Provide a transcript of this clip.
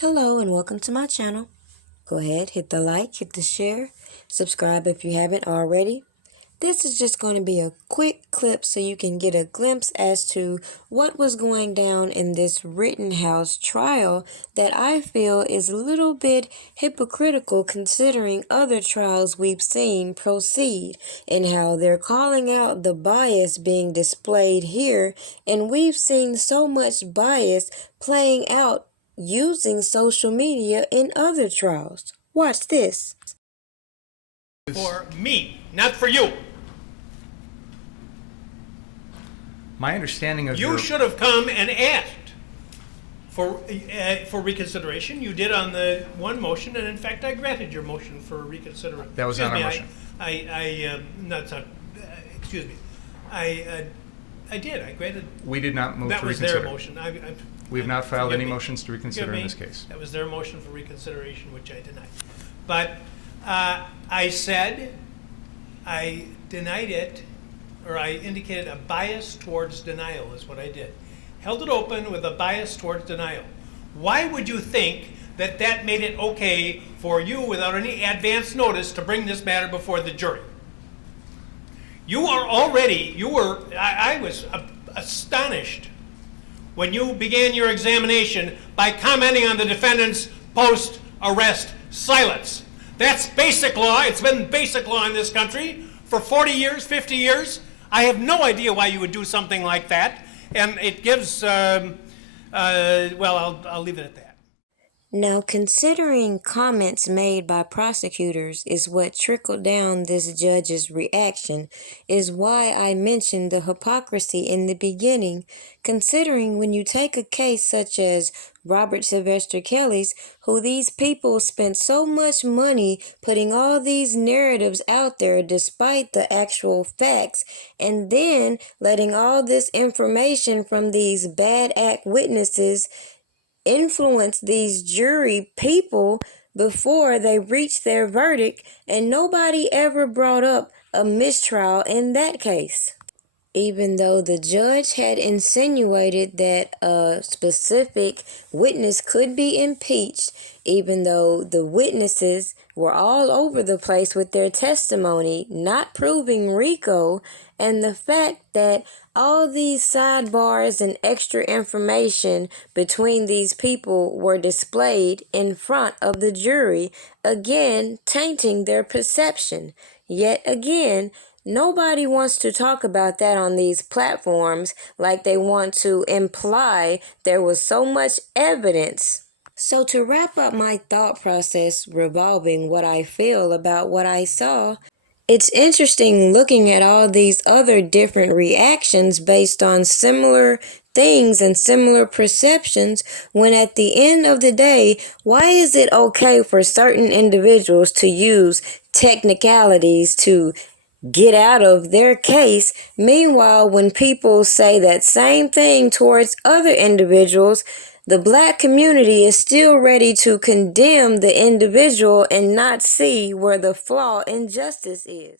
Hello and welcome to my channel. Go ahead, hit the like, hit the share, subscribe if you haven't already. This is just going to be a quick clip so you can get a glimpse as to what was going down in this Rittenhouse trial that I feel is a little bit hypocritical considering other trials we've seen proceed and how they're calling out the bias being displayed here, and we've seen so much bias playing out using social media in other trials. Watch this. For me, not for you. My understanding of You should have come and asked for reconsideration. You did on the one motion, and in fact, I granted your motion for reconsideration. That was not a motion. Excuse me. I did. I granted. We did not move that to was reconsider. Their motion. We have not filed any me. motions to reconsider in this case. That was their motion for reconsideration, which I denied. But I said I denied it, or I indicated a bias towards denial is what I did. Held it open with a bias towards denial. Why would you think that that made it okay for you, without any advance notice, to bring this matter before the jury? I was astonished when you began your examination by commenting on the defendant's post-arrest silence. That's basic law. It's been basic law in this country for 40 years, 50 years. I have no idea why you would do something like that. And it gives, well, I'll leave it at that. Now, considering comments made by prosecutors is what trickled down this judge's reaction, is why I mentioned the hypocrisy in the beginning, considering when you take a case such as Robert Sylvester Kelly's, who these people spent so much money putting all these narratives out there despite the actual facts, and then letting all this information from these bad act witnesses influence these jury people before they reach their verdict, and nobody ever brought up a mistrial in that case. Even though the judge had insinuated that a specific witness could be impeached, even though the witnesses were all over the place with their testimony, not proving RICO, and the fact that all these sidebars and extra information between these people were displayed in front of the jury, again tainting their perception. Yet again, nobody wants to talk about that on these platforms, like they want to imply there was so much evidence. So to wrap up my thought process revolving what I feel about what I saw, it's interesting looking at all these other different reactions based on similar things and similar perceptions, when at the end of the day, why is it okay for certain individuals to use technicalities to get out of their case? Meanwhile, when people say that same thing towards other individuals, the black community is still ready to condemn the individual and not see where the flaw in justice is.